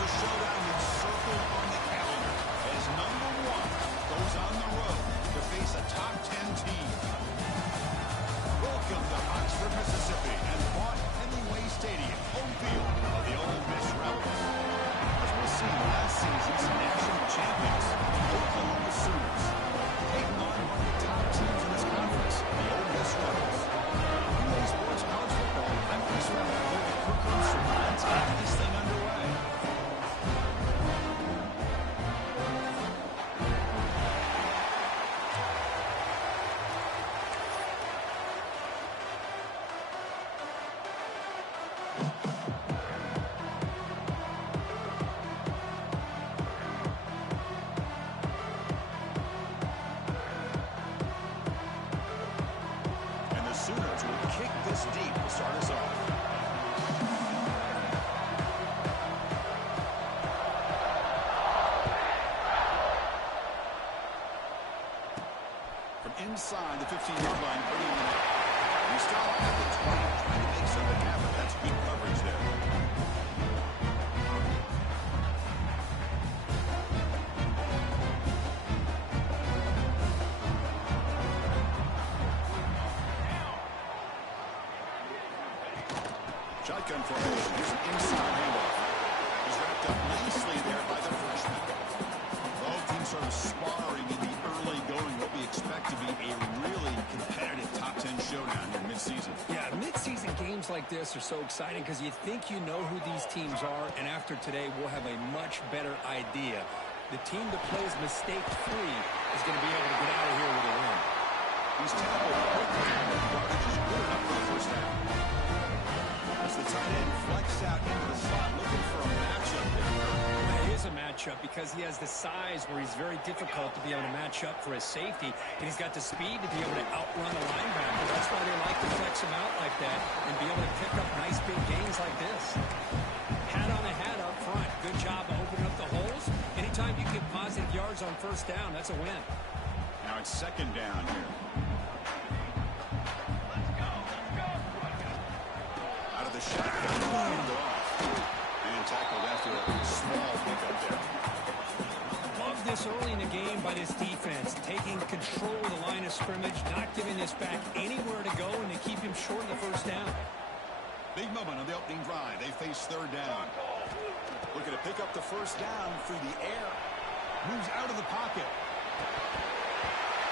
a showdown that's circled on the calendar as number one goes on the road to face a top 10 team. Welcome to Oxford, Mississippi, and Vaught-Hemingway Stadium, home field of the Ole Miss Rebels. As we'll see, last season's national champions, the Oklahoma Sooners, taking on one of the top teams in this conference, the Ole Miss Rebels. UA Sports College Football, I'm Chris Rebel here at Kirkland, so let's get this thing underway. Sooners will kick this deep to start us off. From inside the 15-yard line, bringing it in. We start at the 20, trying to make something happen. That's good coverage there. Shotgun formation. Here's an inside handoff. He's wrapped up nicely there by the freshman. Both teams sort of sparring in the early going. What we expect to be a really competitive top 10 showdown here mid-season. Yeah, mid-season games like this are so exciting because you think you know who these teams are, and after today we'll have a much better idea. The team that plays mistake-free is going to be able to get out of here with a win. He's tackled quickly, and the yardage is good enough for the first down. As the tight end flex out into the slot, looking for a matchup there. Yeah, it is a matchup because he has the size where he's very difficult to be able to match up for his safety, and he's got the speed to be able to outrun a linebacker. That's why they like to flex him out like that and be able to pick up nice big gains like this. Hat on a hat up front. Good job of opening up the holes. Anytime you get positive yards on first down, that's a win. Now it's second down here. The shotgun hand off and tackled after a small pickup there. Love this early in the game by this defense, taking control of the line of scrimmage, not giving this back anywhere to go, and they keep him short of the first down. Big moment on the opening drive. They face third down. Looking to pick up the first down through the air. Moves out of the pocket.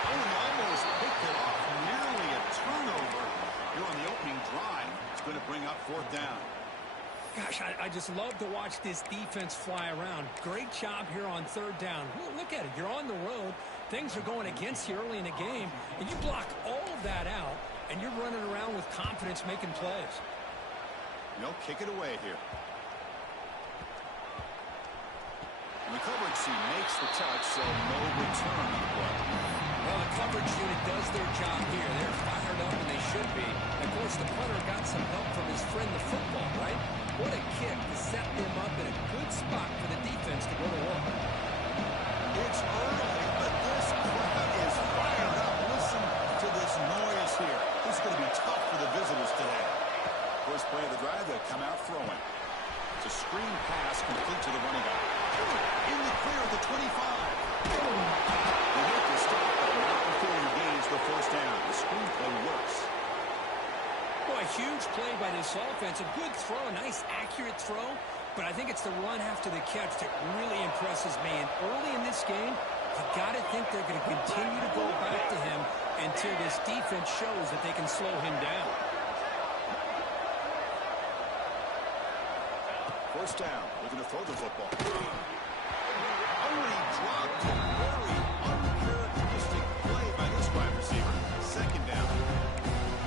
Oh, he almost picked it off. Nearly a turnover here on the opening drive. Going to bring up fourth down. Gosh, I just love to watch this defense fly around. Great job here on third down. Look at it. You're on the road. Things are going against you early in the game, and you block all of that out, and you're running around with confidence making plays. No, kick it away here. And the coverage team makes the touch, so no return on the play. Well, the coverage unit does their job here. They're fired up, and they should be. Of course, the punter got some help from his friend, the football, right? What a kick to set them up in a good spot for the defense to go to work. It's early, but this crowd is fired up. Listen to this noise here. This is going to be tough for the visitors today. First play of the drive, they'll come out throwing. It's a screen pass complete to the running back. In the clear at the 25. They make the stop, but not before he gains the first down. The screenplay works. Boy, huge play by this offense. A good throw, a nice accurate throw. But I think it's the run after the catch that really impresses me. And early in this game, you got to think they're going to continue to go back to him until this defense shows that they can slow him down. First down, looking to throw the football. Oh, he dropped it. Very uncharacteristic play by this wide receiver. Second down.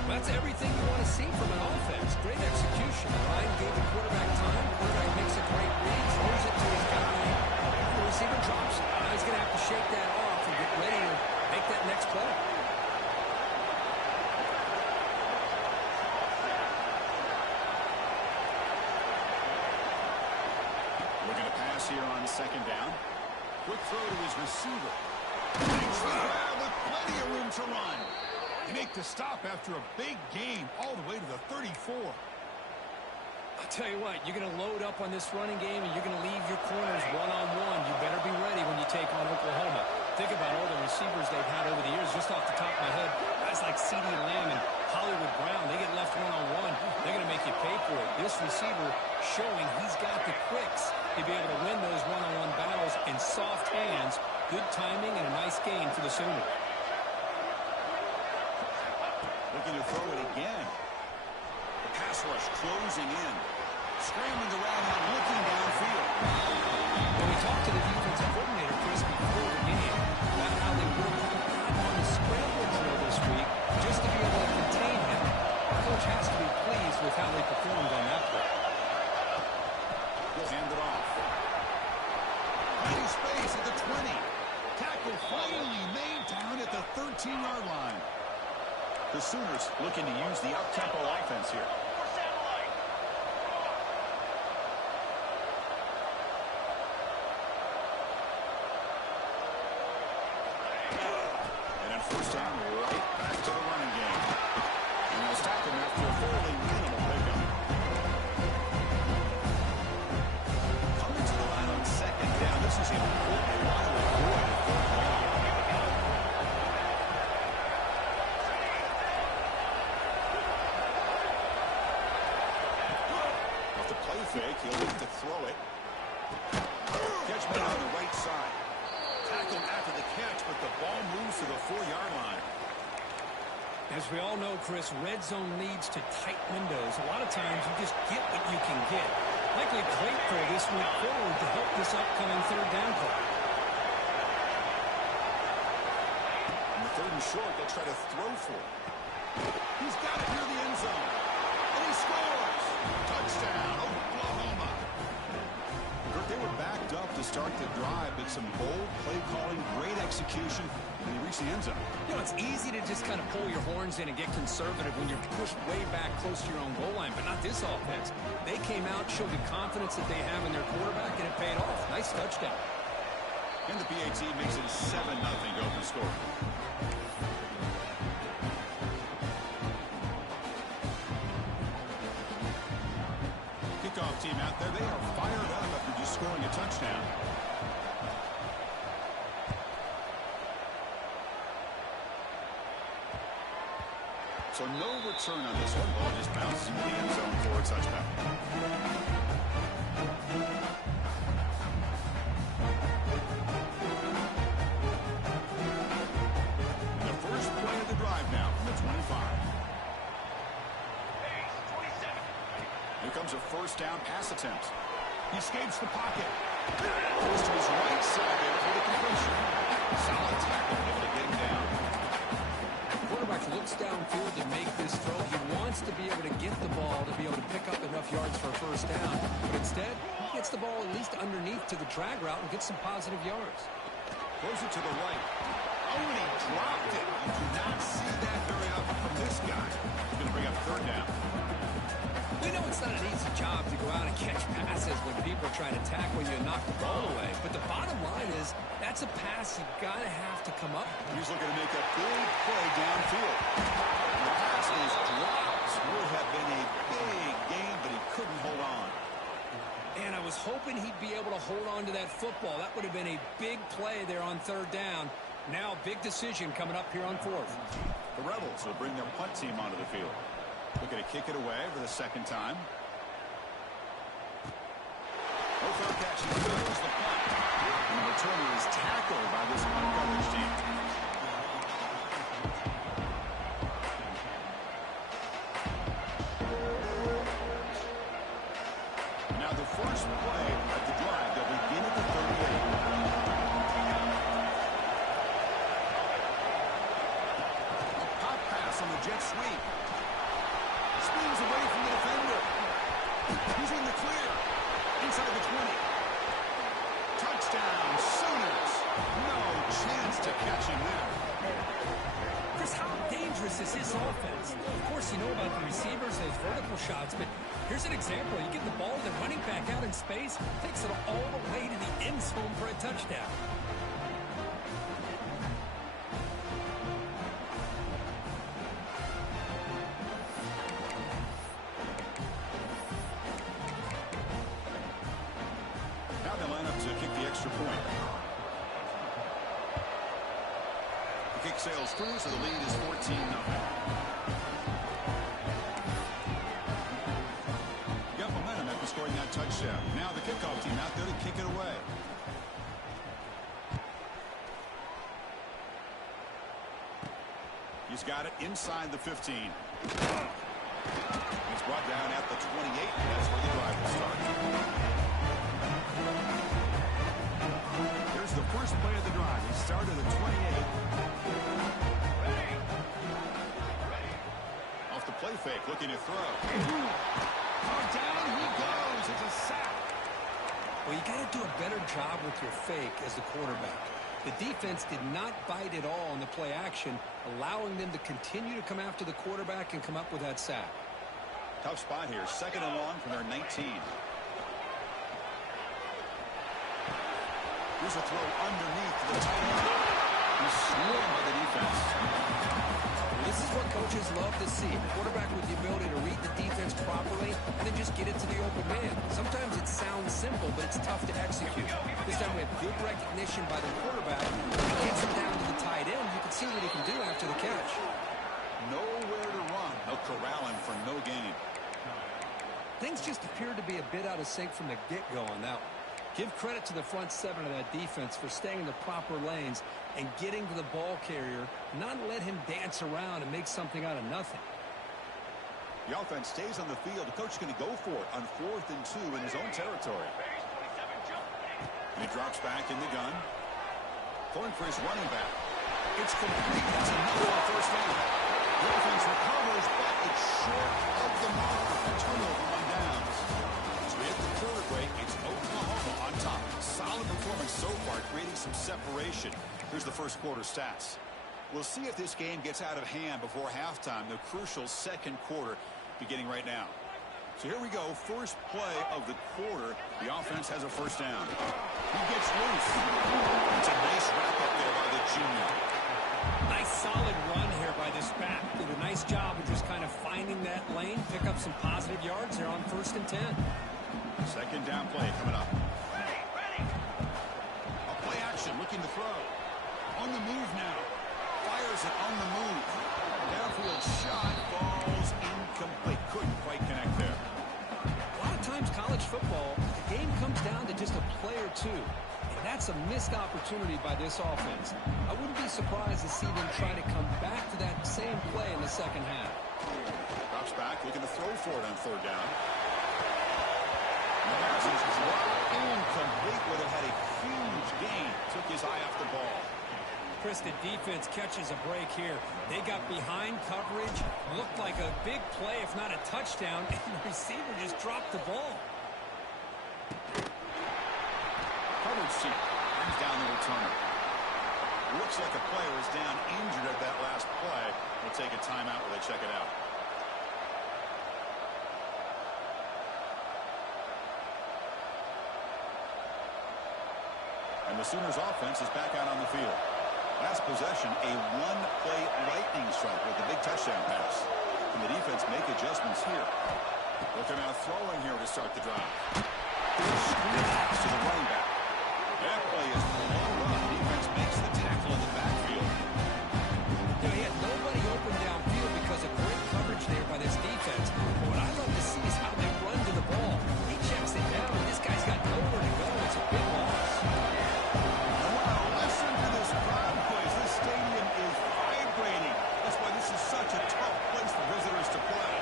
That's everything you want to see from an offense. Great execution. The line gave the quarterback time. The quarterback makes a great read, throws it to his guy. The receiver drops it. Now he's going to have to shake that off and get ready to make that next play. Looking to pass here on second down. Quick throw to his receiver. Makes the grab with plenty of room to run. They make the stop after a big gain all the way to the 34. I'll Tell you what, you're going to load up on this running game, and you're going to leave your corners one-on-one. You better be ready when you take on Oklahoma. Think about all the receivers they've had over the years. Just off the top of my head, guys like CeeDee Lamb and Hollywood Brown, they get left one-on-one. They're going to make you pay for it. This receiver showing he's got the quicks to be able to win those one-on-one battles in soft hands. Good timing and a nice gain for the Sooners. Looking to throw it again. The pass rush closing in. Scrambling around now, looking downfield. When we talked to the defensive coordinator, Chris, before the game, about how they worked on the scramble drill this week just to be able to contain him. Our coach has to be pleased with how they performed on that play. He'll hand it off. Plenty space at the 20. Tackle finally made down at the 13-yard line. The Sooners looking to use the up-tempo offense here. First down, right back to the running game. And they'll stop him after a fairly minimal pickup. Coming to the line on second down. This is important. They want to avoid a third down. Off the play fake, he'll look to throw it. Catch made on the right side. Tackled after the catch, but the ball moves to the 4-yard line. As we all know, Chris, red zone leads to tight windows. A lot of times you just get what you can get. Likely a great throw this week forward to help this upcoming third down play. On the third and short, they'll try to throw for it. He's got it near the end zone. And he scores! Touchdown, Oklahoma! They were backed up to start the drive, but some bold play calling, great execution, and they reached the end zone. You know, it's easy to just kind of pull your horns in and get conservative when you're pushed way back close to your own goal line, but not this offense. They came out, showed the confidence that they have in their quarterback, and it paid off. Nice touchdown. And the PAT makes it 7-0 open score. Kickoff team out there, they are fired up after just scoring a touchdown. So no return on this one. Ball just bounces into the end zone for a touchdown. And the first play of the drive now from the 25. Here comes a first down pass attempt. He escapes the pocket. Goes to his right side there for the completion. Solid tackle, able to get him down. The quarterback looks downfield to make this throw. He wants to be able to get the ball to be able to pick up enough yards for a first down. But instead, he gets the ball at least underneath to the drag route and gets some positive yards. Throws it to the right. Oh, and he dropped it. You do not see that very often from this guy. He's going to bring up third down. We know it's not an easy job to go out and catch passes when people are trying to tackle you and knock the ball away. But the bottom line is, that's a pass you've got to have to come up. He's looking to make a big play downfield. The pass is dropped. Would have been a big game, but he couldn't hold on. And I was hoping he'd be able to hold on to that football. That would have been a big play there on third down. Now, big decision coming up here on fourth. The Rebels will bring their punt team onto the field. Looking to kick it away for the second time. No fair catch. He throws the punt. And the returner is tackled by this punt coverage team. Now the first play of the drive, they'll begin at the 38. A pop pass on the jet sweep. Spins away from the defender. He's in the clear. Inside the 20. Touchdown, Sooners. No chance to catch him there. Chris, how dangerous is this offense? Of course, you know about the receivers, those vertical shots, but here's an example. You get the ball to the running back out in space, takes it all the way to the end zone for a touchdown. extra point. The kick sails through, so the lead is 14-0. Got momentum after scoring that touchdown. Now the kickoff team out there to kick it away. He's got it inside the 15. He's brought down at the 28. That's where the drive will start. Here's the first play of the drive. He started at 28. Off the play fake, looking to throw. Down he goes. It's a sack. Well, you got to do a better job with your fake as the quarterback. The defense did not bite at all on the play action, allowing them to continue to come after the quarterback and come up with that sack. Tough spot here. 2nd and long from their 19. Here's a throw underneath the tight end. He's swarmed by the defense. This is what coaches love to see. A quarterback with the ability to read the defense properly and then just get it to the open man. Sometimes it sounds simple, but it's tough to execute. This time we have good recognition by the quarterback. He gets him down to the tight end. You can see what he can do after the catch. Nowhere to run. They'll corral him for no gain. Things just appeared to be a bit out of sync from the get-go on that one. Give credit to the front 7 of that defense for staying in the proper lanes and getting to the ball carrier, not let him dance around and make something out of nothing. The offense stays on the field. The coach is going to go for it on 4th and 2 in his own territory. And he drops back in the gun. Going for his running back. It's complete. That's another first down. The offense recovers, but it's short of the mark. A turnover on downs. So we hit the quarter break. It's Oklahoma on top. Solid performance so far, creating some separation. Here's the first quarter stats. We'll see if this game gets out of hand before halftime. The crucial second quarter beginning right now. So here we go. First play of the quarter. The offense has a first down. He gets loose. It's a nice wrap up there by the junior. Nice solid run here by this back. Did a nice job of just kind of finding that lane, pick up some positive yards there on 1st and 10. Second down play coming up. A play action looking to throw. On the move now. Fires it on the move. Downfield shot falls incomplete. Couldn't quite connect there. A lot of times college football, the game comes down to just a play or two. And that's a missed opportunity by this offense. I wouldn't be surprised to see them try to come back to that same play in the second half. Drops back, looking to throw for it on 3rd down. The pass is dropped incomplete. Would have had a huge gain. Took his eye off the ball. Chris, the defense catches a break here. They got behind coverage, looked like a big play, if not a touchdown, and the receiver just dropped the ball. Coverage team brings down the returner. Looks like a player is down injured at that last play. We'll take a timeout while they check it out. And the Sooners offense is back out on the field. Last possession, a one-play lightning strike with a big touchdown pass. Can the defense make adjustments here? Looking out throwing here to start the drive. Screen pass to the running back. That play is blown up. The defense makes the tackle in the backfield. You know, he had nobody open downfield because of great coverage there by this defense. But what I love to see is how they run to the ball. He checks it down. This guy's got nowhere to go. It's a big loss. Such a tough place for visitors to play.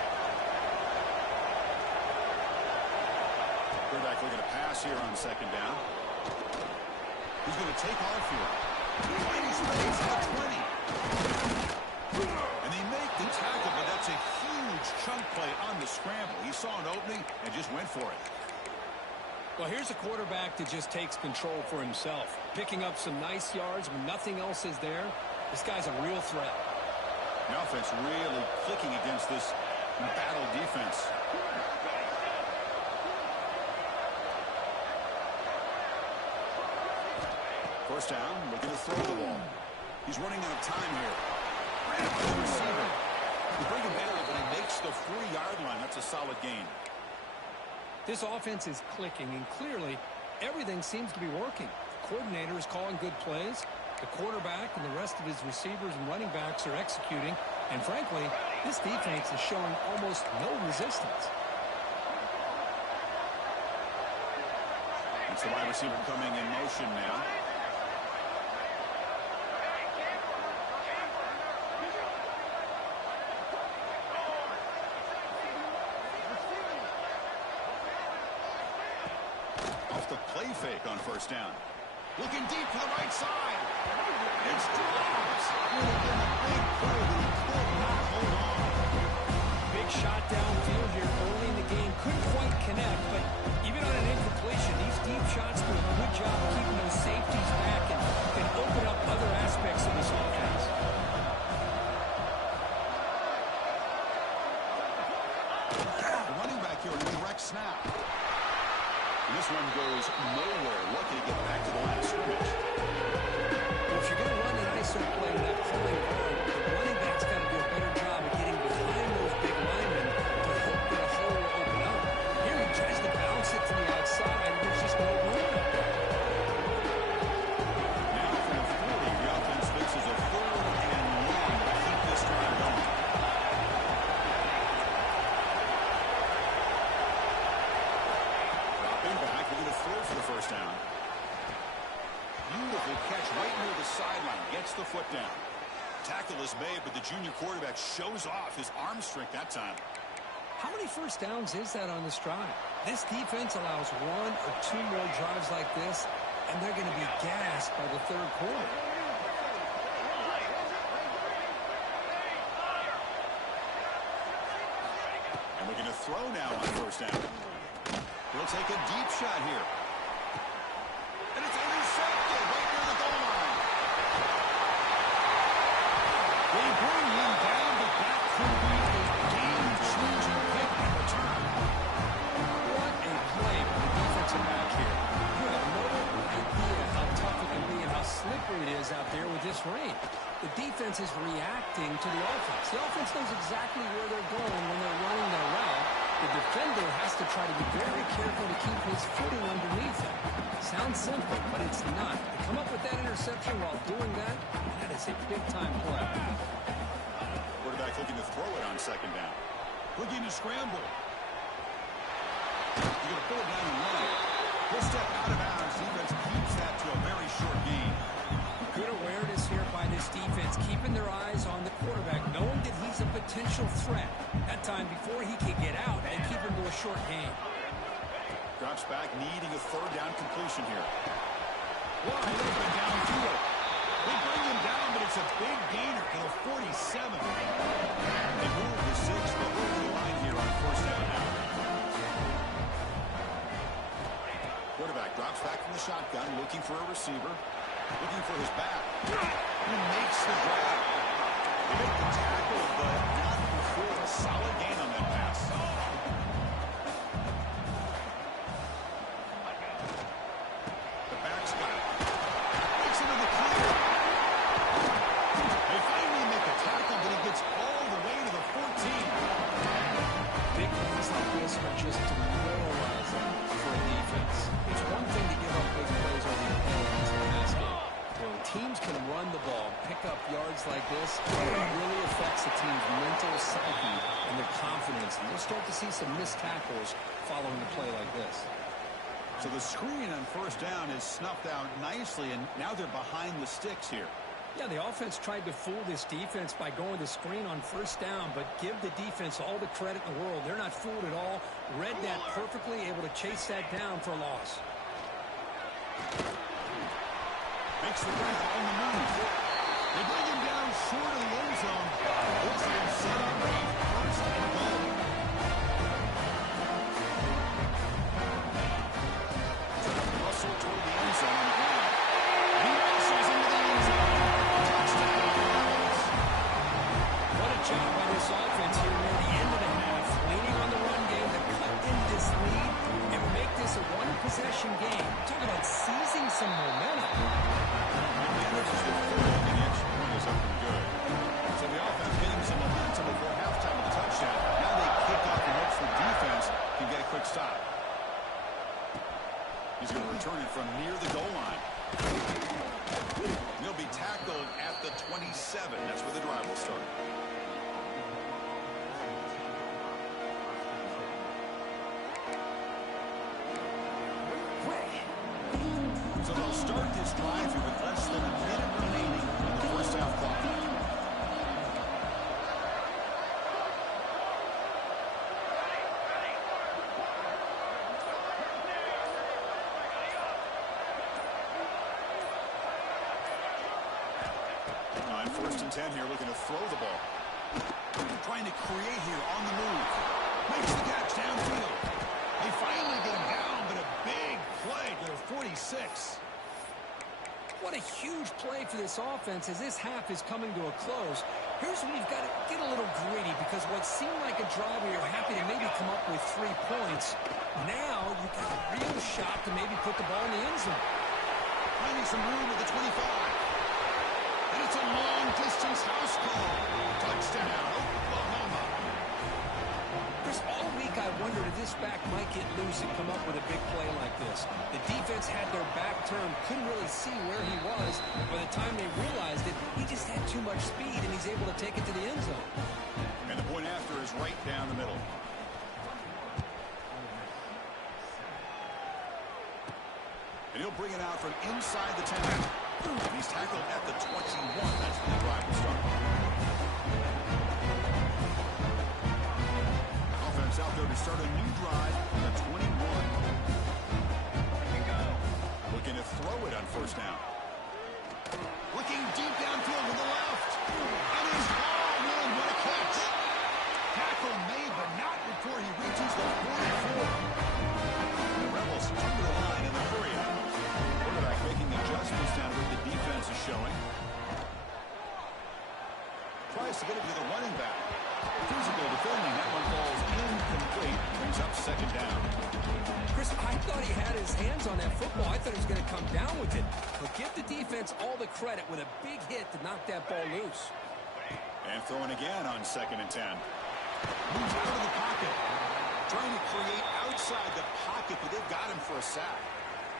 Quarterback looking to pass here on 2nd down. He's going to take off here. He's space at 20. And they make the tackle, but that's a huge chunk play on the scramble. He saw an opening and just went for it. Well, here's a quarterback that just takes control for himself. Picking up some nice yards when nothing else is there. This guy's a real threat. The offense really clicking against this battle defense. First down, looking to throw the ball. He's running out of time here. The receiver. You bring him down, but he makes the 4-yard line. That's a solid gain. This offense is clicking, and clearly everything seems to be working. coordinator is calling good plays. The quarterback and the rest of his receivers and running backs are executing. And frankly, this defense is showing almost no resistance. It's the wide receiver coming in motion now. Off the play fake on first down. Looking deep to the right side. It's drops. Would have been a big play, but he could not hold on. Big shot downfield here early in the game. Couldn't quite connect, but even on an incompletion, these deep shots do a good job keeping those safeties back and can open up other aspects of this offense. The running back here in a direct snap. And this one goes nowhere. Lucky to get back to the line of scrimmage. Well, if you're going to run an ISO play with that pulling guard, the running back's got to do a better job of getting behind those big linemen to hope that a hole will open up. Here he tries to bounce it to the outside, and there's just no room. Now from the 40, the offense fixes a 3rd and 1 to keep this drive going. Dropping back, we're going to throw for the first down. Beautiful catch right near the sideline. Gets the foot down. Tackle is made, but the junior quarterback shows off his arm strength that time. How many first downs is that on this drive? This defense allows 1 or 2 more drives like this, and they're going to be gassed by the 3rd quarter. And we're going to throw now on first down. He'll take a deep shot here. And it's intercepted right near the goal line. They bring him down, but that could be a game-changing pick in return. What a play by the defensive back here. You have no idea how tough it can be and how slippery it is out there with this rain. The defense is reacting to the offense. The offense knows exactly where they're going when they're running their route. The defender has to try to be very careful to keep his footing underneath him. Sounds simple, but it's not. To come up with that interception while doing that, that is a big-time play. Quarterback looking to throw it on second down. Looking to scramble. He's going to pull it down and run. He'll step out of bounds. Defense keeps that to a very short gain. Good awareness here by this defense, keeping their eyes on the quarterback, knowing that he's a potential threat. That time before he can get out and keep him to a short gain. Drops back, needing a 3rd down completion here. Wide open downfield. They bring him down, but it's a big gainer to the 47. They move the 6, but over the line here on first down now. Quarterback drops back from the shotgun, looking for a receiver. Looking for his back. He makes the grab. They make the tackle, but not before a solid gain on that pass. The back's got it. Makes it to the clear. They finally make the tackle, but he gets all the way to the 14. Big plays like this are just demoralizing for a defense. It's one thing to give up big plays on the penalties in the pass game. When teams can run the ball, pick up yards like this, it really affects the team's mental psyche and their confidence. And you'll start to see some missed tackles following a play like this. So the screen on first down is snuffed out nicely, and now they're behind the sticks here. Yeah, the offense tried to fool this defense by going to screen on first down, but give the defense all the credit in the world. They're not fooled at all. Read that perfectly, able to chase that down for a loss. Makes the run on the move. They bring him down short of the end zone. Looks like he's set up for first and goal. Russell toward the end zone on the ground. He wrestles into the end zone. Touchdown. What a job by this offense here near the end of the half. Leaning on the run game to cut into this lead and make this a one-possession game. Talk about seizing some momentum. Manages the 4th, and the extra point is up and good. So the offense getting some momentum before halftime with the touchdown. Now they kick off and hope the defense can get a quick stop. He's going to return it from near the goal line. He'll be tackled at the 27. That's where the drive will start. So they'll start this drive here with less than a minute remaining in the first half clock. On 1st and 10 here, looking to throw the ball. Trying to create here on the move. Makes the catch downfield. They finally get him down, but a big play to the 46. What a huge play for this offense as this half is coming to a close. Here's where you've got to get a little gritty because what seemed like a drive where you're happy to maybe come up with 3 points, now you've got a real shot to maybe put the ball in the end zone. Finding some room at the 25. And it's a long-distance house call. Touchdown, Oklahoma. Chris, all week I wondered if this back might get loose and come up with a big play like this. The defense had their back turned, couldn't really see where he was. By the time they realized it, he just had too much speed, and he's able to take it to the end zone. And the point after is right down the middle. And he'll bring it out from inside the 10. He's tackled at the 21. That's when the drive will start. Offense out there to start a new drive at the 21. Looking to throw it on 1st down. Looking deep downfield to the left. And he's all in. What a catch. Tackle made, but not before he reaches the 44. The Rebels come to the line in the hurry up. Quarterback making adjustments down what the defense is showing. Tries to get it to the running back. Physical defending. That one falls incomplete. Brings up 2nd down. Chris, I thought he had his hands on that football. I thought he was going to come down with it. But give the defense all the credit with a big hit to knock that ball loose. And throwing again on 2nd and 10. Moves out of the pocket. Trying to create outside the pocket, but they've got him for a sack.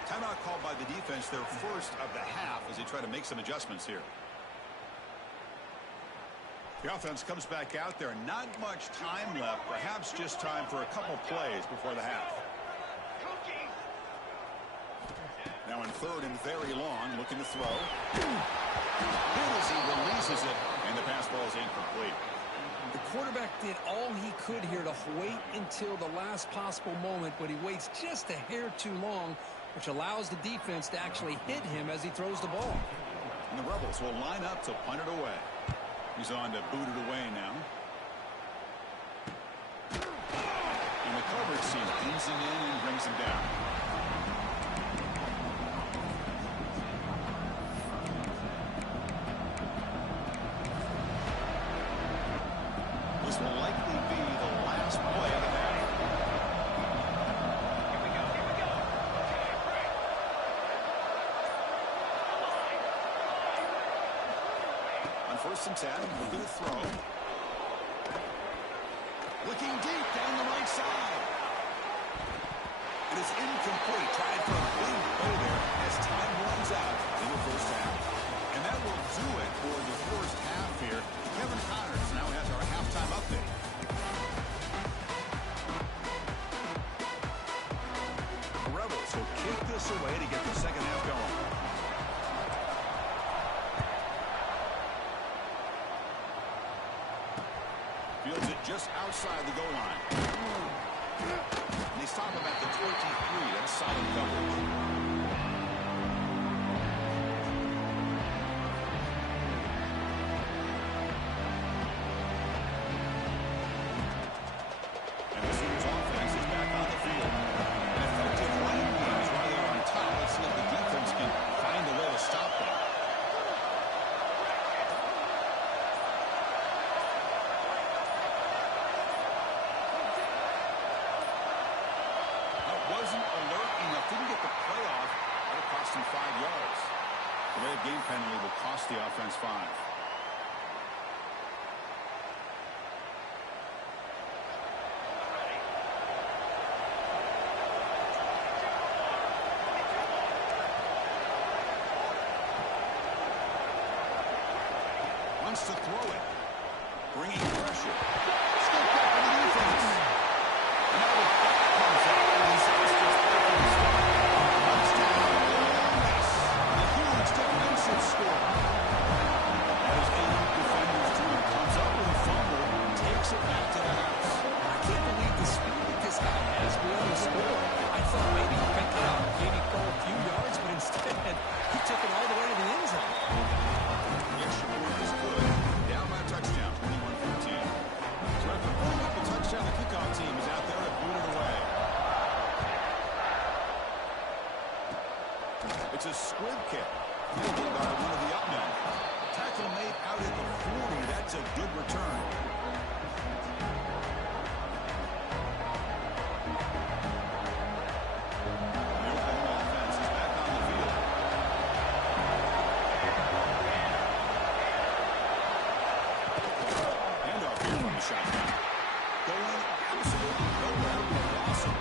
Timeout called by the defense, their first of the half as they try to make some adjustments here. The offense comes back out there. Not much time left. Perhaps just time for a couple plays before the half. Now in 3rd and very long, looking to throw. Good as he releases it, and the pass ball is incomplete. The quarterback did all he could here to wait until the last possible moment, but he waits just a hair too long, which allows the defense to actually hit him as he throws the ball. And the Rebels will line up to punt it away. He's on to boot it away now. And the coverage team pins him in and brings him down. This will likely be the last play of the half. On 1st and 10, we're going to throw. Looking deep down the right side. It is incomplete. Trying for a big play there as time runs out in the first half. And that will do it for the first half here. Kevin Connors now has our halftime update. The Rebels will kick this away to get the second half going. Fields it just outside the goal line. And they stop him at the 23. That's solid coverage. And this year's offense is back on the field. An effective running game is while they're on top. Let's see if the defense can find a way to stop them. Wasn't alert enough. Didn't get the playoff. That would cost him 5 yards. The red game penalty will cost the offense 5. wants to throw it. Bringing pressure. Scooped up in the defense. And now the back comes up. A disastrous play from the start. Touchdown. Yes. A huge defensive score. As any defender's team comes up with a fumble, takes it back to the house. I can't believe the speed that this guy has beyond the score. I thought maybe he picked it up, maybe go a few yards, but instead he took it all the way to the end zone. The extra point is good. Down by a touchdown, 21-14. So after pulling up a touchdown, the kickoff team is out there to boot it away. It's a squib kick. Fielded by one of the up men. Tackle made out at the 40. That's a good return. The Oklahoma offense is back on the field. Handoff here from the shotgun. Going absolutely nowhere with Lawson.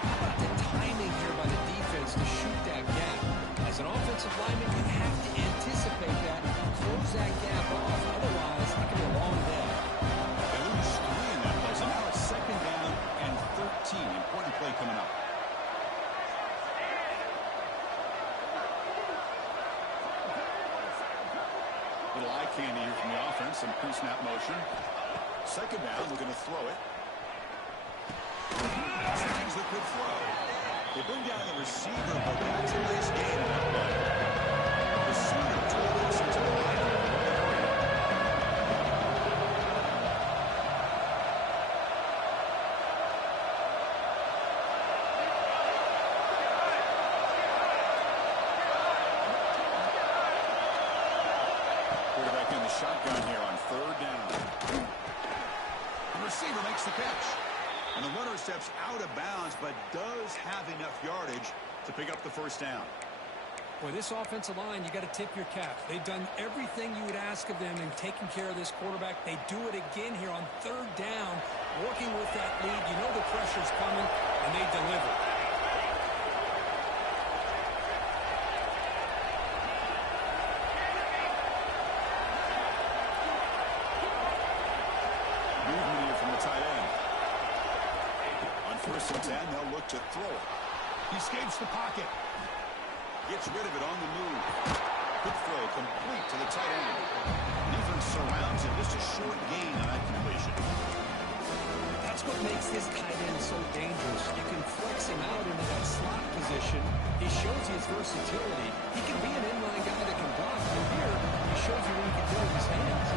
How about the timing here by the defense to shoot that gap? As an offensive lineman, you have to anticipate that, close that gap off. Otherwise, it can be a long day. They lose 3 in that play, so now it's 2nd down and 13. Important play coming up. Little eye candy here from the offense, some pre-snap motion. 2nd down, looking to throw it. Snags the quick throw. They bring down the receiver, but that's a nice gain in that play. The Sooners will listen to the line. Quarterback in the shotgun here on 3rd down. The receiver makes the catch. And the runner steps out of bounds, but does have enough yardage to pick up the 1st down. Boy, this offensive line, you got to tip your cap. They've done everything you would ask of them in taking care of this quarterback. They do it again here on 3rd down, working with that lead. You know the pressure's coming, and they deliver. Movement here from the tight end. On 1st and 10, they'll look to throw it. He escapes the pocket. Gets rid of it on the move. Quick throw complete to the tight end. Defense surrounds him. Just a short gain on that completion. That's what makes this tight end so dangerous. You can flex him out into that slot position. He shows his versatility. He can be an inline guy that can block. And here, he shows you what he can do with his hands.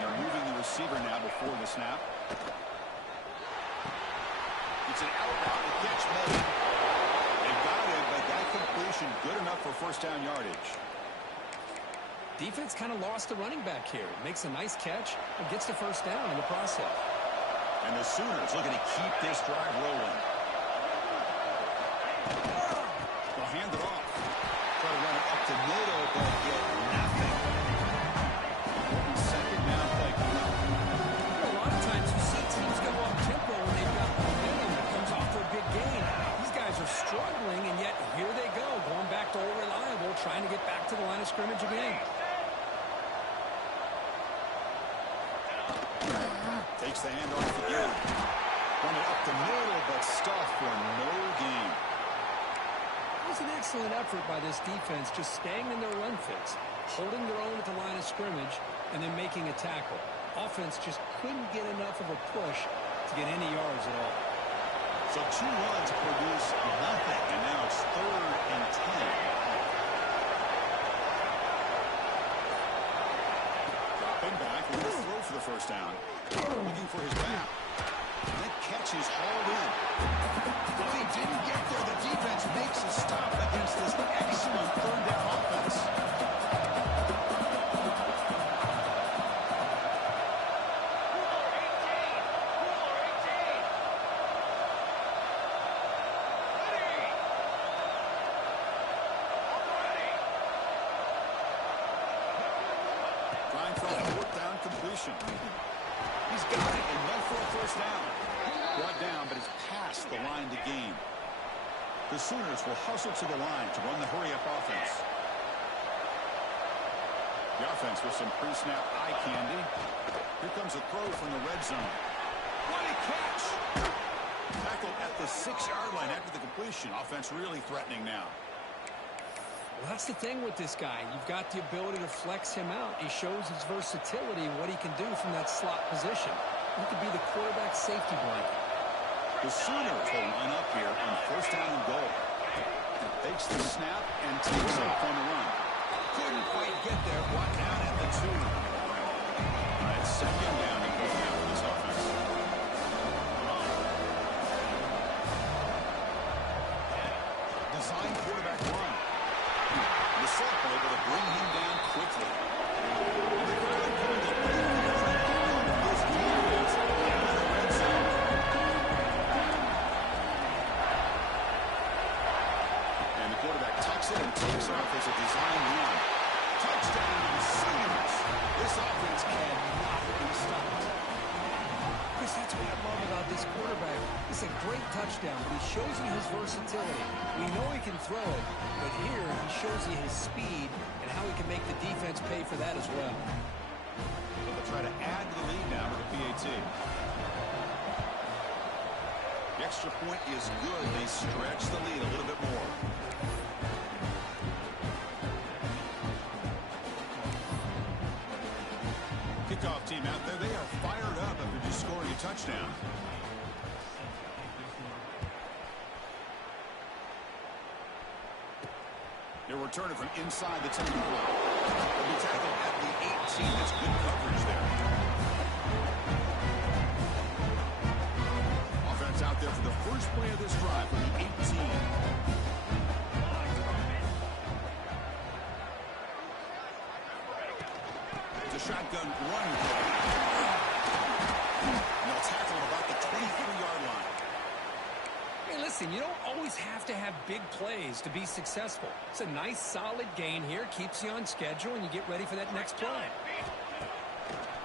They're moving the receiver now before the snap. It's an outbound. The catch made. They got it, but that completion good enough for 1st down yardage. Defense kind of lost the running back here. Makes a nice catch and gets the 1st down in the process. And the Sooners looking to keep this drive rolling. They'll hand it off. Try to run it up the middle, but get nothing. 2nd down play coming up. A lot of times you see teams go up tempo when they've got momentum that comes off for a big gain. These guys are struggling, and yet here they go, going back to old reliable, trying to get back to the line of scrimmage again. Takes the handoff again. Running up the middle, but stuffed for no gain. It was an excellent effort by this defense, just staying in their run fits, holding their own at the line of scrimmage, and then making a tackle. Offense just couldn't get enough of a push to get any yards at all. So 2 runs produce nothing, and now it's 3rd and 10. Dropping back, and a throw for the 1st down. Looking for his back. And that catch is hauled in. But he didn't get there. The defense makes a stop against this excellent 3rd down offense. Trying for a 4th down completion. He's got it, enough for a first down. Brought down, but it's past the line to gain. The Sooners will hustle to the line to run the hurry-up offense. The offense with some pre-snap eye candy. Here comes a throw from the red zone. What a catch! Tackled at the 6-yard line after the completion. Offense really threatening now. Well, that's the thing with this guy. You've got the ability to flex him out. He shows his versatility and what he can do from that slot position. He could be the quarterback safety blanket. The Sooners will line up here on first down and goal. Takes the snap and takes off on the run. Couldn't quite get there. Brought down at the 2. It's second down and goal now for this offense. Design quarterback run. The Saints are able to bring him down quickly. And the crowd coming to play this defense in the red zone. And the quarterback tucks it and takes off as a design run. Touchdown, Sooners. This offense cannot be stopped. Chris, that's what I love about this quarterback. It's a great touchdown, but he shows you his versatility. We know he can throw it, but here he shows you his speed and how he can make the defense pay for that as well. They'll try to add to the lead now with the PAT. The extra point is good. They stretch the lead a little bit more. Kickoff team out there. They are fired up after just scoring a touchdown. They're returning from inside the 10-yard line. They'll be tackled at the 18. That's good coverage there. Offense out there for the first play of this drive from the 18. It's a shotgun run play. And they'll tackle at about the 23-yard line. Hey, listen, you don't always have to have big plays to be successful. It's a nice, solid gain here. Keeps you on schedule, and you get ready for that next play.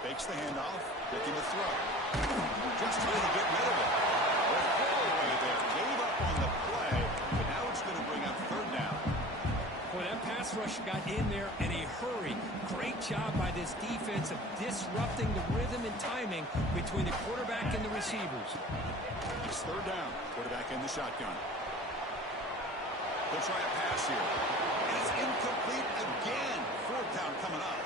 Fakes the handoff, picking the throw. Just trying to get rid of it. The throwaway there gave up on the play, but now it's going to bring up third down. Boy, that pass rush got in there in a hurry. Great job by this defense of disrupting the rhythm and timing between the quarterback and the receivers. It's third down. Quarterback in the shotgun. They'll try a pass here. And it's incomplete again. Fourth down coming up.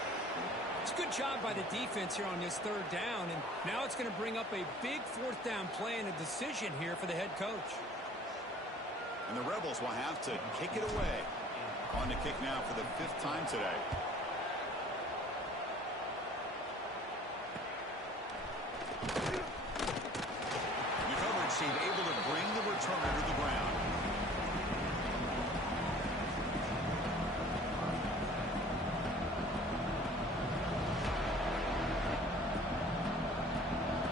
It's a good job by the defense here on this third down, and now it's going to bring up a big fourth down play and a decision here for the head coach. And the Rebels will have to kick it away. On the kick now for the 5th time today. The coverage team able to bring the returner to the ground.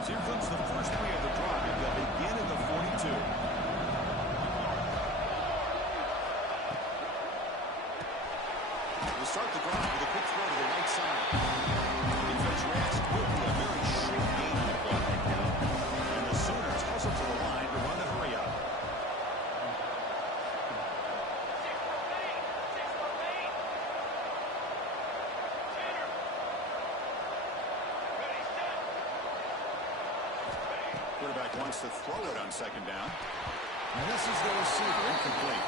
So here comes the first play of the drive. They'll begin at the 42. We'll start the drive with a quick throw to the right side. Defense reacts quickly, a very short gain on the play. And the Sooners hustle to the line to run the hurry-up. Quarterback wants to throw it on second down. And this is the receiver, incomplete.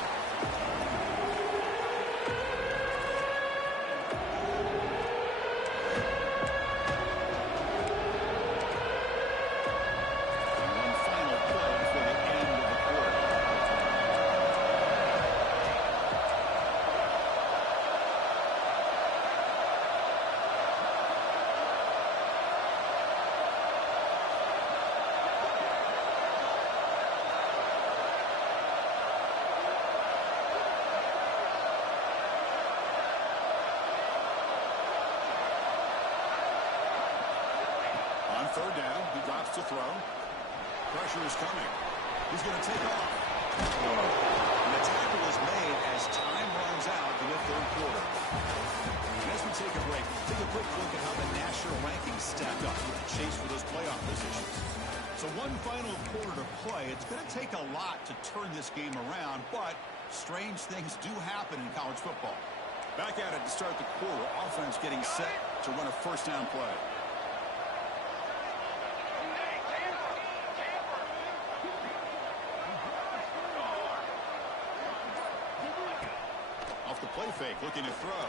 Third down, he drops to throw. Pressure is coming. He's going to take off. And the tackle is made as time runs out in the third quarter. And as we take a break, take a quick look at how the national sure rankings stack up with the chase for those playoff positions. So one final quarter to play. It's going to take a lot to turn this game around, but strange things do happen in college football. Back at it to start the quarter. Offense getting set to run a first down play. Off the play fake, looking to throw.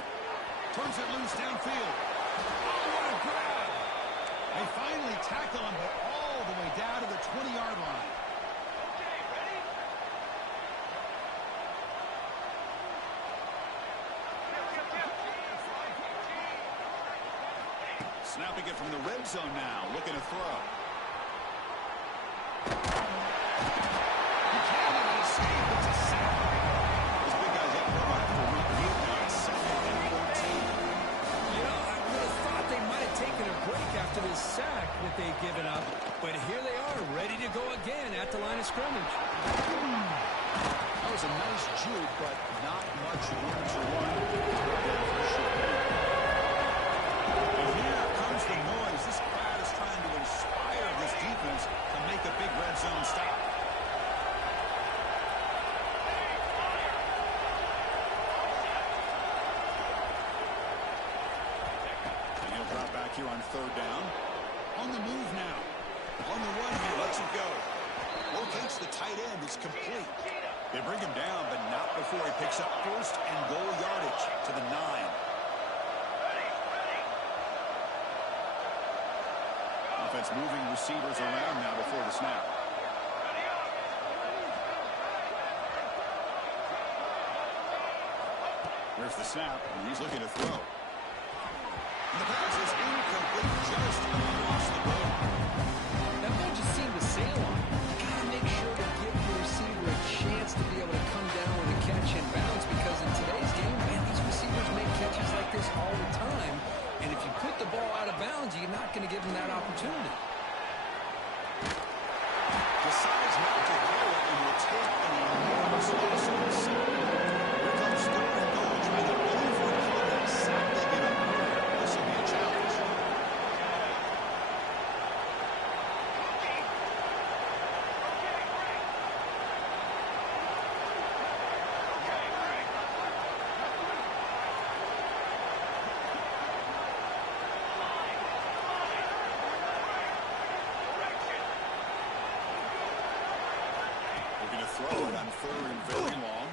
Turns it loose downfield. Oh, what a grab! They finally tackle him, but all the way down to the 20-yard line. Snapping it from the red zone now, looking to throw. He can't even escape. It's a sack. Those big guys up front have to repeat now. It's 2nd and 14. You know, I would have thought they might have taken a break after this sack that they'd given up, but here they are, ready to go again at the line of scrimmage. That was a nice juke, but not much room to run. And here comes the noise. This crowd is trying to inspire this defense to make a big red zone stop. And he'll drop back here on 3rd down. On the move now. On the run here. Lets it go. Locates the tight end. It's complete. They bring him down, but not before he picks up 1st and goal yardage to the 9. Offense moving receivers around now before the snap. Here's the snap, and he's looking to throw. And the pass is incomplete, just across the goal. That ball just seemed to sail on. You gotta make sure to give the receiver a chance to be able to come down with a catch and bounce, because in today's game, man, these receivers make catches like this all the time. And if you put the ball out of bounds, you're not going to give them that opportunity. Decides not to throw it and will take an enormous loss on the sack. Here comes 3rd and goal, trying to overcome that sack they give up earlier. This will be a challenge. Throw it on 3rd and very long.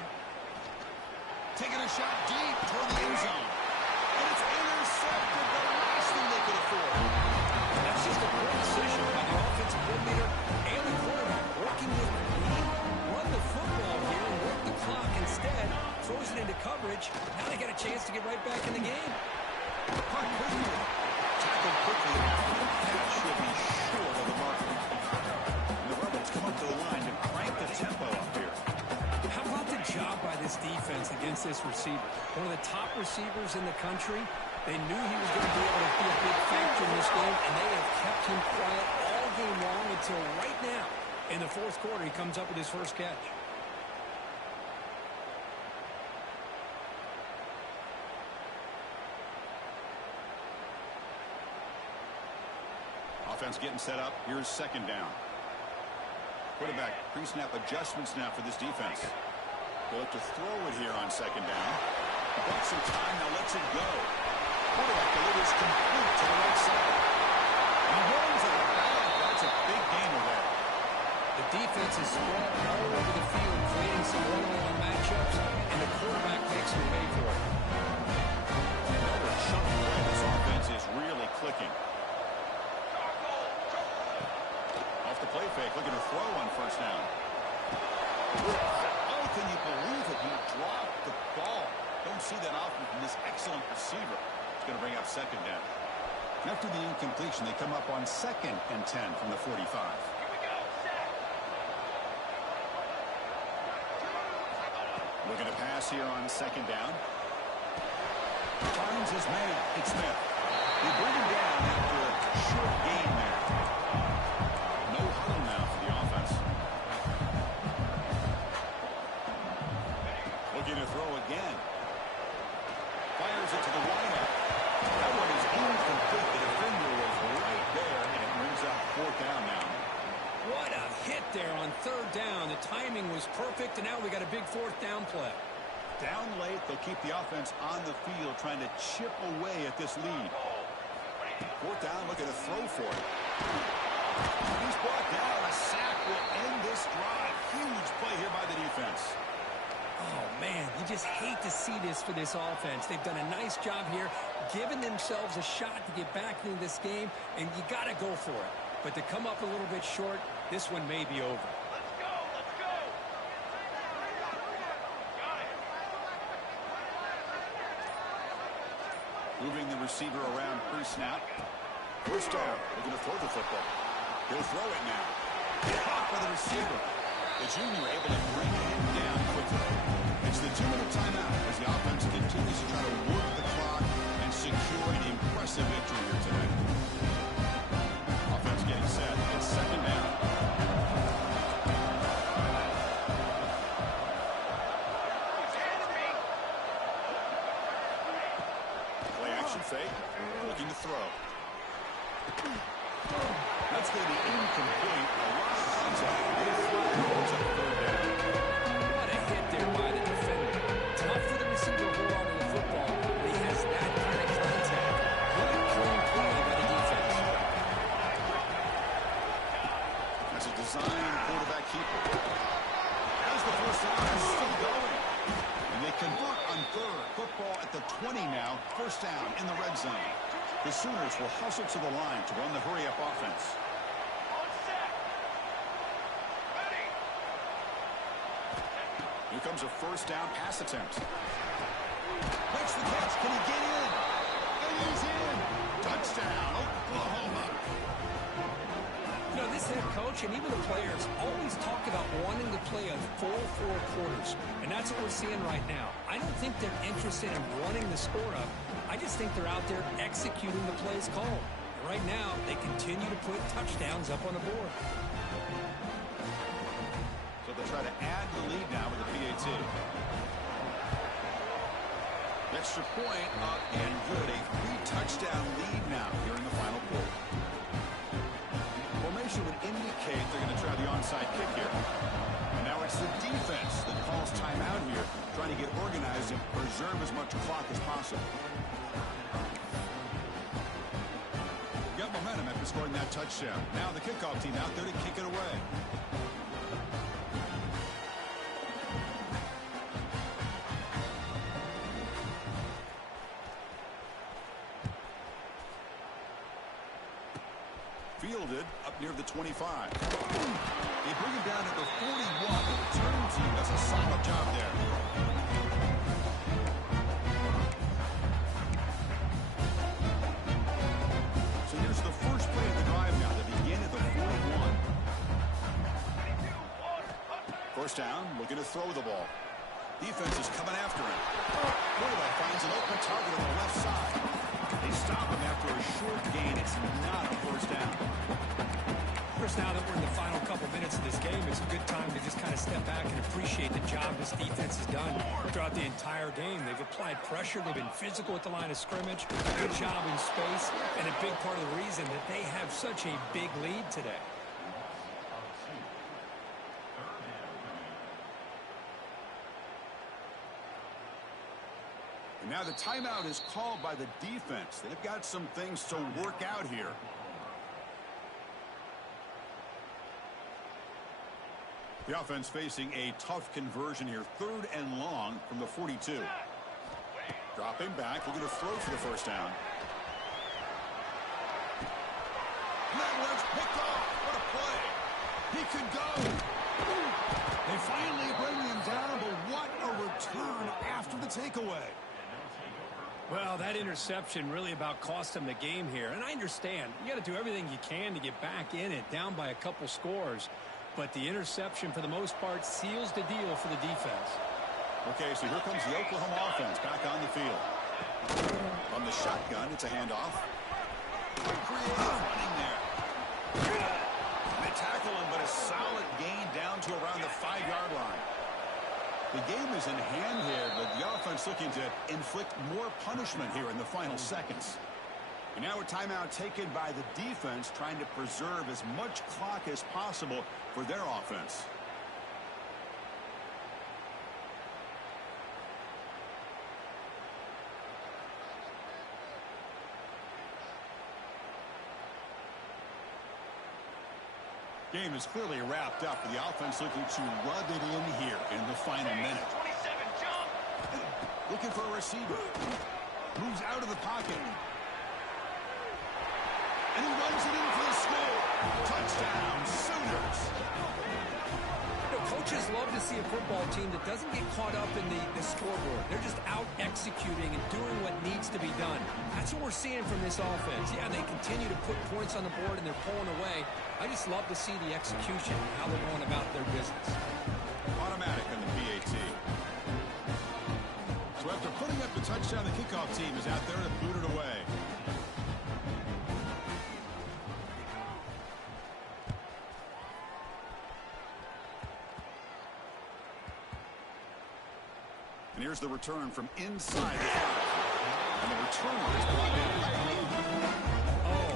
Taking a shot deep toward the end zone. And it's intercepted. The last thing they could afford. That's just a great decision by the offensive coordinator and the quarterback, working with the lead. Run the football here and work the clock instead. Throws it into coverage. Now they got a chance to get right back in the game. Caught quickly. Tackled quickly. That should be short of the mark. And the Rebels come up to the line to crank the tempo up here. How about the job by this defense against this receiver? One of the top receivers in the country. They knew he was going to be able to be a big factor in this game, and they have kept him quiet all game long until right now. In the 4th quarter, he comes up with his first catch. Offense getting set up. Here's 2nd down. Quarterback pre-snap adjustments now for this defense. They'll look to throw it here on 2nd down. Bought some time, now lets it go. Quarterback delivers complete to the right side. And he runs at the back. That's a big gain away. The defense is spread all over the field, creating some one-on-one matchups, and the quarterback makes him pay for it. Another chunk play. This offense is really clicking. Off the play fake, looking to throw on 1st down. Oh, can you believe it? He dropped the ball. Don't see that often from this excellent receiver. It's going to bring up 2nd down. After the incompletion, they come up on 2nd and 10 from the 45. Looking to pass here on 2nd down. Finds his man. It's Smith. They bring him down after a short gain there. No huddle now for the offense. Looking to throw again. Fires it to the wideout. That one is incomplete. The defender on third down. The timing was perfect, and now we got a big fourth down play. Down late, they'll keep the offense on the field trying to chip away at this lead. Fourth down, looking to throw for it. He's brought down. A sack will end this drive. Huge play here by the defense. Oh, man, you just hate to see this for this offense. They've done a nice job here, giving themselves a shot to get back into this game, and you got to go for it. But to come up a little bit short, this one may be over. Moving the receiver around pre-snap. First down. Looking to throw the football. He'll throw it now. Caught by the receiver. The junior able to bring him down quickly. It's the 2-minute timeout as the offense continues to try to work the clock and secure an impressive victory here today. Offense getting set. It's second down. Play action fake. Looking to throw. That's going to be incomplete. A lot of contact. It's a third down. What a hit there by the defender. Tough for the receiver to hold on to the football, but he has that kind of contact. Good, clean play by the defense. That's a design quarterback keeper. As the first down is still going. And they convert on third. Football at the 20 now. First down in the red zone. The Sooners will hustle to the line to run the hurry-up offense. Here comes a first down pass attempt. Makes the catch. Can he get in? And he's in. Touchdown, Oklahoma. You know, this head coach and even the players always talk about wanting to play a full 4 quarters, and that's what we're seeing right now. I don't think they're interested in running the score up. I just think they're out there executing the plays called. And right now, they continue to put touchdowns up on the board. So they'll try to add the lead now with the PAT. Extra point up and good. A 3-touchdown lead now here in the final quarter. Formation would indicate they're going to try the onside kick here. And now it's the defense that calls timeout here, trying to get organized and preserve as much clock as possible. Got momentum after scoring that touchdown. Now the kickoff team out there to kick it away. Fielded up near the 25. They bring him down at the 41. The return team does a solid job there. So here's the first play of the drive now. They begin at the 41. First down, looking to throw the ball. Defense is coming after him. Quarterback finds an open target on the left side. They stop him after a short gain. It's not a first down. Chris, now that we're in the final couple minutes of this game, it's a good time to just kind of step back and appreciate the job this defense has done throughout the entire game. They've applied pressure. They've been physical at the line of scrimmage. Good job in space. And a big part of the reason that they have such a big lead today. And now the timeout is called by the defense. They've got some things to work out here. The offense facing a tough conversion here. 3rd and long from the 42. Dropping back, looking to throw for the first down. That one's picked off. What a play. He could go. They finally bring him down, but what a return after the takeaway. Well, that interception really about cost them the game here. And I understand. You got to do everything you can to get back in it, down by a couple scores. But the interception, for the most part, seals the deal for the defense. Okay, so here comes the Oklahoma offense back on the field. From the shotgun, it's a handoff. Creative running there. They tackle him, but a solid gain down to around the 5-yard line. The game is in hand here, but the offense looking to inflict more punishment here in the final seconds. And now a timeout taken by the defense, trying to preserve as much clock as possible for their offense. Game is clearly wrapped up, with the offense looking to rub it in here in the final minute. 27, jump! Looking for a receiver. Moves out of the pocket. And he runs it in for the score. Touchdown, Sooners. Coaches love to see a football team that doesn't get caught up in the scoreboard. They're just out executing and doing what needs to be done. That's what we're seeing from this offense. Yeah, they continue to put points on the board and they're pulling away. I just love to see the execution, how they're going about their business. Automatic on the PAT. So after putting up the touchdown, the kickoff team is out there to boot it away. And here's the return from inside the 5. And the returner is brought in. Oh,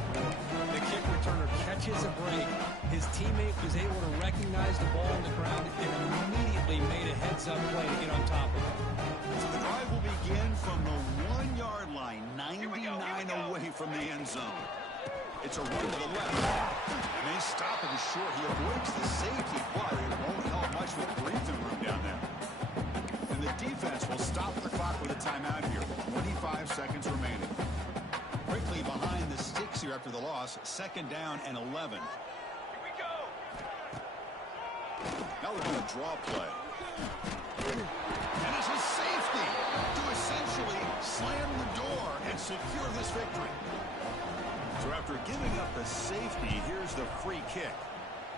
the kick returner catches a break. His teammate was able to recognize the ball on the ground and immediately made a heads-up play to get on top of it. So the drive will begin from the 1-yard line, 99 away from the end zone. It's a run to the left. And they stop him short. He avoids the safety, but it won't help much with breathing room down there. The defense will stop the clock with a timeout here. 25 seconds remaining. Quickly behind the sticks here after the loss. 2nd down and 11. Here we go! Now we're going to draw play. And it's a safety to essentially slam the door and secure this victory. So after giving up the safety, here's the free kick.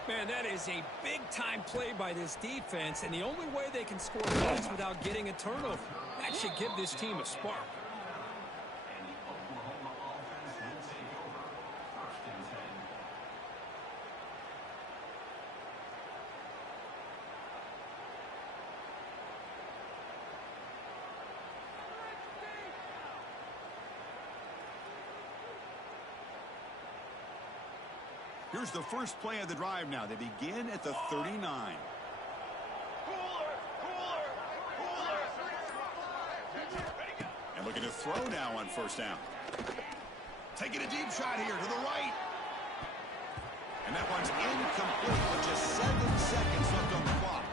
Man, that is a big-time play by this defense, and the only way they can score points without getting a turnover. That should give this team a spark. Here's the first play of the drive now. They begin at the 39. And looking to throw now on 1st down. Taking a deep shot here to the right. And that one's incomplete with just 7 seconds left on the clock.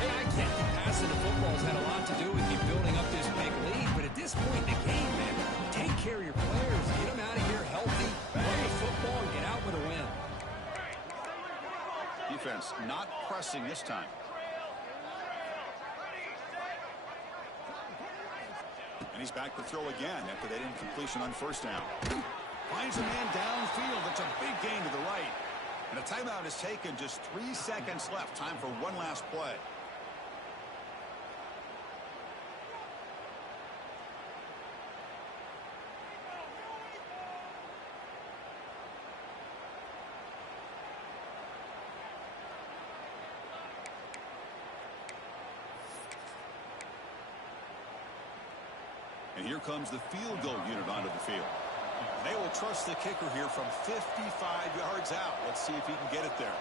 Hey, I can't get past it. The football's had a lot to do with you building up this big lead, but at this point in the game, man, take care of your players. Get them out of here healthy, play the football, and get out with a win. Defense not pressing this time. And he's back to throw again after that incompletion on 1st down. Finds a man downfield. It's a big gain to the right. And a timeout is taken. Just 3 seconds left. Time for one last play. And here comes the field goal unit onto the field. They will trust the kicker here from 55 yards out. Let's see if he can get it there.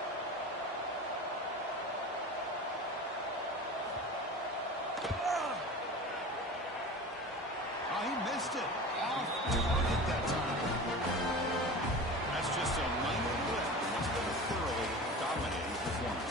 Oh, he missed it. Off target that time. That's just a